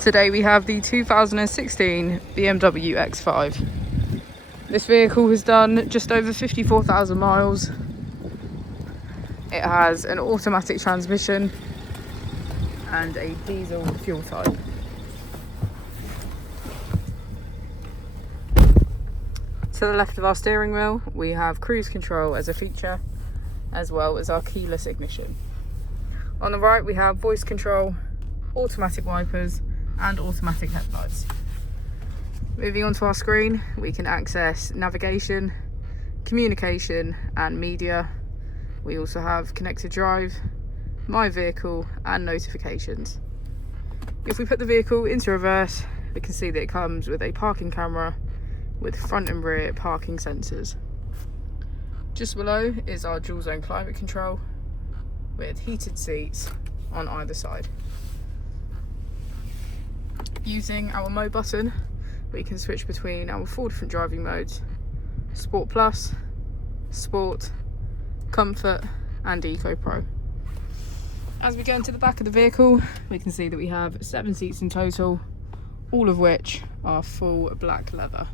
Today we have the 2016 Bmw X5. This vehicle has done just over 54,000 miles. It has an automatic transmission and a diesel fuel type. To the left of our steering wheel, we have cruise control as a feature, as well as our keyless ignition. On the right, we have voice control, automatic wipers, and automatic headlights. Moving on to our screen, we can access navigation, communication, and media. We also have connected drive, my vehicle, and notifications. If we put the vehicle into reverse, we can see that it comes with a parking camera with front and rear parking sensors. Just below is our dual zone climate control with heated seats on either side. Using our mode button, we can switch between our 4 different driving modes: Sport Plus, Sport, Comfort, and Eco Pro. As we go into the back of the vehicle, we can see that we have 7 seats in total, all of which are full black leather.